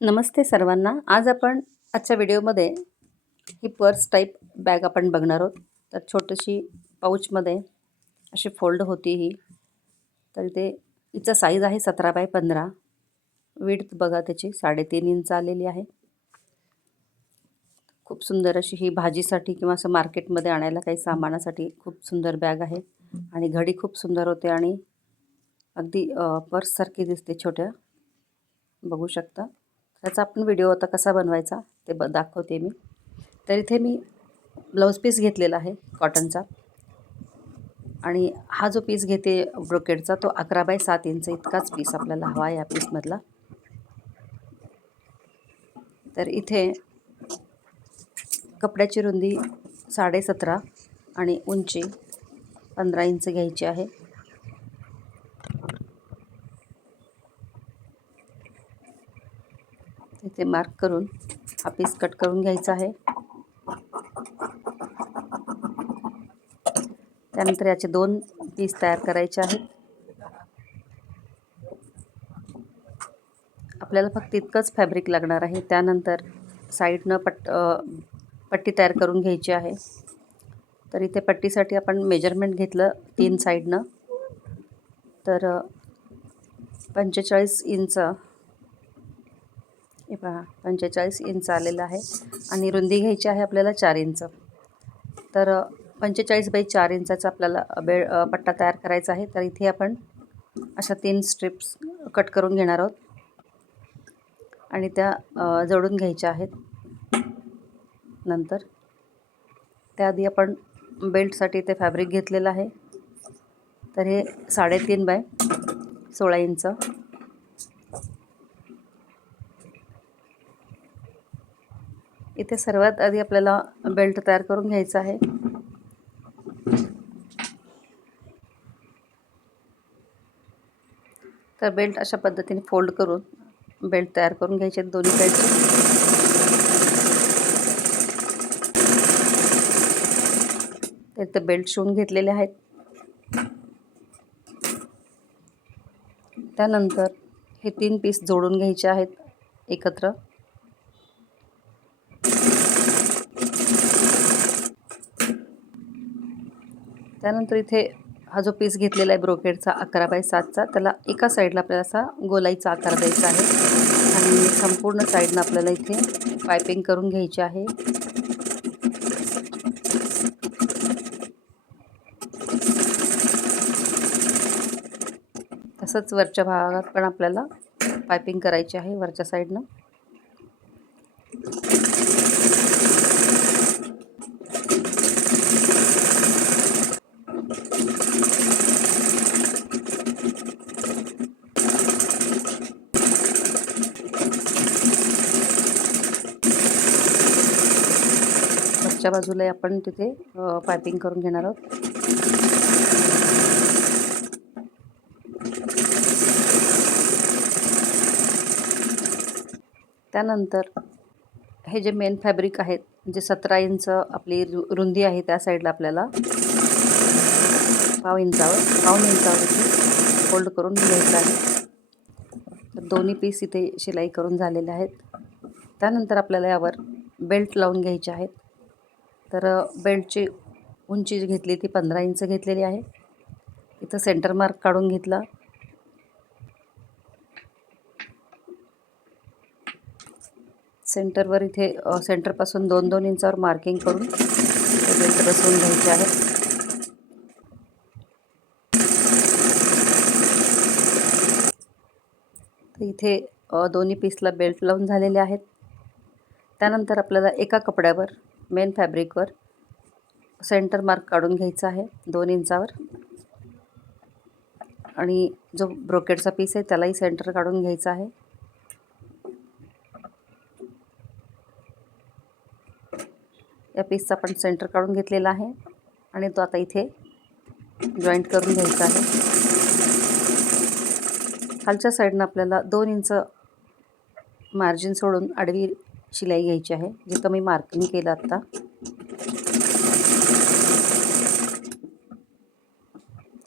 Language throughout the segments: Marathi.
नमस्ते सर्वांना. आज आपण आजच्या व्हिडिओमध्ये ही पर्स टाईप बॅग आपण बघणार आहोत. तर छोटीशी पाऊचमध्ये अशी फोल्ड होती ही. तर इथे हिचा साईज आहे 17x15. विड्थ बघा त्याची 3.5 इंच आलेली आहे. खूप सुंदर अशी ही भाजीसाठी किंवा असं मार्केटमध्ये आणायला काही सामानासाठी खूप सुंदर बॅग आहे. आणि घडी खूप सुंदर होते आणि अगदी पर्ससारखी दिसते छोट्या. बघू शकता. त्याचा आपण व्हिडिओ आता कसा बनवायचा ते दाखवते मी. तर इथे मी ब्लाऊज पीस घेतलेला आहे कॉटनचा आणि हा जो पीस घेते ब्रोकेडचा तो 11x7 इंच इतकाच पीस आपल्याला हवा आहे या पीसमधला. तर इथे कपड्याची रुंदी 17.5 आणि उंची 15 इंच घ्यायची आहे. इथे मार्क करून हा पीस कट करून घ्यायचा आहे. त्यानंतर याचे 2 पीस तयार करायचे आहेत. आपल्याला फक्त इतकंच फॅब्रिक लागणार आहे. त्यानंतर साईडनं पट्टी तयार करून घ्यायची आहे. तर इथे पट्टीसाठी आपण मेजरमेंट घेतलं 3 साईडनं. तर 45 इंच हे पहा 45 इंच आलेलं आहे आणि रुंदी घ्यायची आहे आपल्याला 4 इंच. तर 45x4 इंचाचा आपल्याला पट्टा तयार करायचा आहे. तर इथे आपण अशा 3 स्ट्रिप्स कट करून घेणार आहोत आणि त्या जोडून घ्यायच्या आहेत. नंतर त्याआधी आपण बेल्टसाठी ते फॅब्रिक घेतलेलं आहे. तर हे 3.5x16 इंच. इथे सर्वात आधी आपल्याला बेल्ट तयार करून घ्यायचा आहे. तर बेल्ट अशा पद्धतीने फोल्ड करून बेल्ट तयार करून घ्यायचे दोन्ही साईडचे. तर ते बेल्ट शिवून घेतलेले आहेत. त्यानंतर हे 3 पीस जोडून घ्यायचे आहेत एकत्र. त्यानंतर इथे हा जो पीस घेतलेला आहे ब्रोकेडचा 11x7चा त्याला एका साईडला आपल्याला असा गोलाईचा आकार द्यायचा आहे आणि संपूर्ण साईडनं आपल्याला इथे पायपिंग करून घ्यायची आहे. तसंच वरच्या भागात पण आपल्याला पायपिंग करायची आहे वरच्या साईडनं. वरच्या बाजूला आपण तिथे पायपिंग करून घेणार आहोत. त्यानंतर हे जे मेन फॅब्रिक आहेत जे 17 इंच आपली रुंदी आहे त्या साईडला आपल्याला पाऊण इंचावर फोल्ड करून घ्यायचं आहे. तर दोन्ही पीस इथे शिलाई करून झालेले आहेत. त्यानंतर आपल्याला यावर बेल्ट लावून घ्यायचे आहेत. तर बेल्टची उंची जी घेतली ती 15 इंच घेतलेली आहे. इथं सेंटर मार्क काढून घेतला. सेंटरवर इथे सेंटरपासून 2-2 इंचावर मार्किंग करून बेल्ट बसवून घ्यायचे आहे. तर इथे दोन्ही पीसला बेल्ट लावून झालेले आहेत. त्यानंतर आपल्याला एका कपड्यावर मेन फॅब्रिकवर सेंटर मार्क काढून घ्यायचा आहे 2 इंचावर आणि जो ब्रोकेडचा पीस आहे त्यालाही सेंटर काढून घ्यायचा आहे. या पीसचा आपण सेंटर काढून घेतलेला आहे आणि तो आता इथे जॉईंट करून घ्यायचा आहे. खालच्या साईडनं आपल्याला 2 इंच मार्जिन सोडून आडवी शिलाई घ्यायची आहे. जिथं मी मार्किंग केलं आत्ता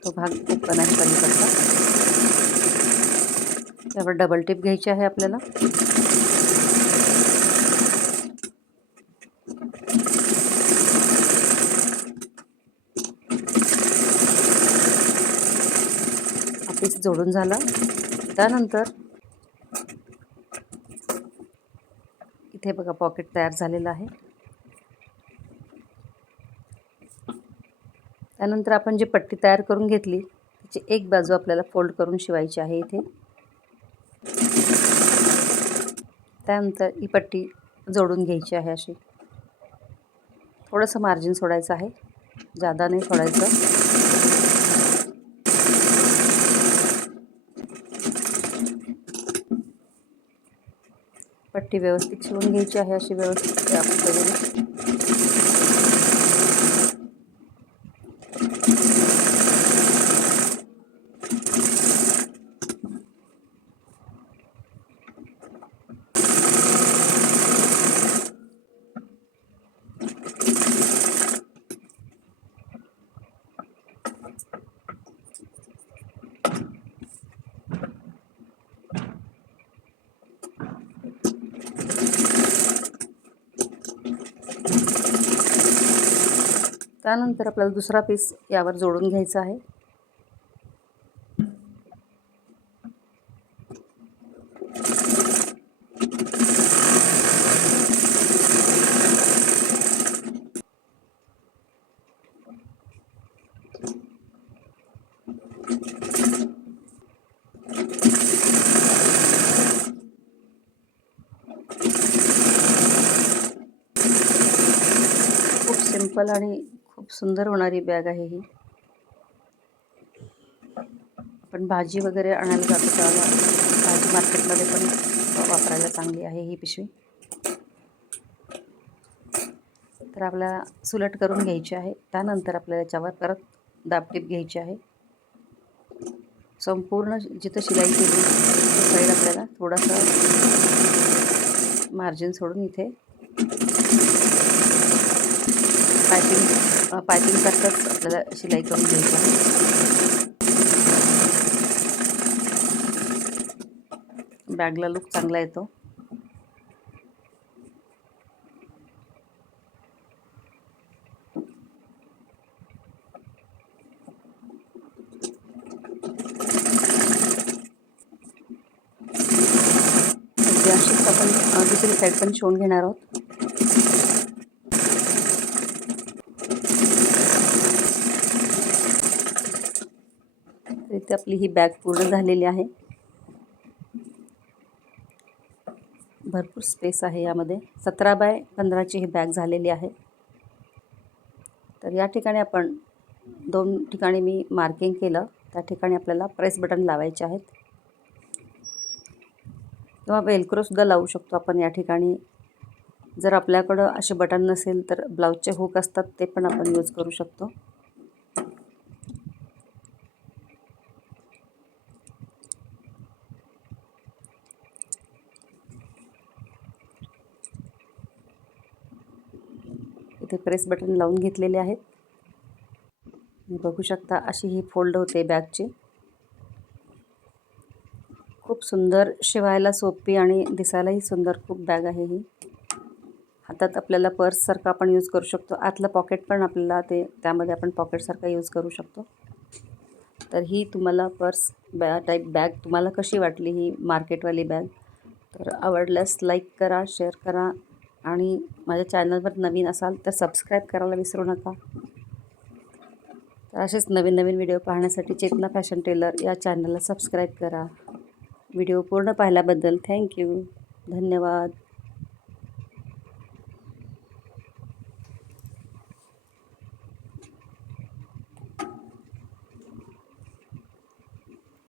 तो भाग ओपन आहे पलीकडचा. त्यावर डबल टिप घ्यायची आहे आपल्याला. जोडून झाला. त्यानंतर इथे बघा पॉकेट तयार झालेलं आहे. त्यानंतर आपण जी पट्टी तयार करून घेतली त्याची एक बाजू आपल्याला फोल्ड करून शिवायची आहे इथे. त्यानंतर ही पट्टी जोडून घ्यायची आहे अशी. थोडंसं मार्जिन सोडायचं आहे, जादा नाही सोडायचं. पट्टी व्यवस्थित शिवून घ्यायची आहे अशी व्यवस्थित या पद्धतीने. त्यानंतर आपल्याला दुसरा पीस यावर जोडून घ्यायचा आहे. खूप सिंपल आणि खूप सुंदर होणारी बॅग आहे ही. आपण भाजी वगैरे आणायला जातो त्याला भाजी मार्केटमध्ये पण वापरायला चांगली आहे ही पिशवी. तर आपल्याला सुलट करून घ्यायची आहे. त्यानंतर आपल्याला याच्यावर परत दाबटीप घ्यायची आहे. संपूर्ण जिथं शिलाई केली साईड आपल्याला थोडासा मार्जिन सोडून इथे पायपिंगसारखंच आपल्याला शिलाई करून घ्यायची आहे. बॅगला लुक चांगला येतो. अशीच आपण दुसरी साईड पण शिवून घेणार आहोत. इथे आपली ही बॅग पूर्ण झालेली आहे. भरपूर स्पेस आहे यामध्ये. 17 बाय 15ची ही बॅग झालेली आहे. तर या ठिकाणी आपण 2 ठिकाणी मी मार्किंग केलं, त्या ठिकाणी आपल्याला प्रेस बटन लावायचे आहेत किंवा वेलक्रोसुद्धा लावू शकतो आपण या ठिकाणी. जर आपल्याकडं असे बटन नसेल तर ब्लाऊजचे हुक असतात ते पण आपण यूज करू शकतो. इथे प्रेस बटन लावून घेतलेले आहेत. बघू शकता अशी ही फोल्ड होते बॅगची. खूप सुंदर, शिवायला सोपी आणि दिसायलाही सुंदर खूप बॅग आहे ही. हातात आपल्याला पर्ससारखं आपण यूज करू शकतो. आतलं पॉकेट पण आपल्याला त्यामध्ये आपण पॉकेटसारखा यूज करू शकतो. तर ही तुम्हाला पर्स टाईप बॅग तुम्हाला कशी वाटली ही मार्केटवाली बॅग? तर आवडल्यास लाईक करा, शेअर करा आणि माझ्या चॅनलवर नवीन असाल तर सबस्क्राईब करायला विसरू नका. तर असेच नवीन नवीन व्हिडिओ पाहण्यासाठी चेतना फॅशन टेलर या चॅनलला सबस्क्राईब करा. व्हिडिओ पूर्ण पाहिल्याबद्दल थँक्यू. धन्यवाद.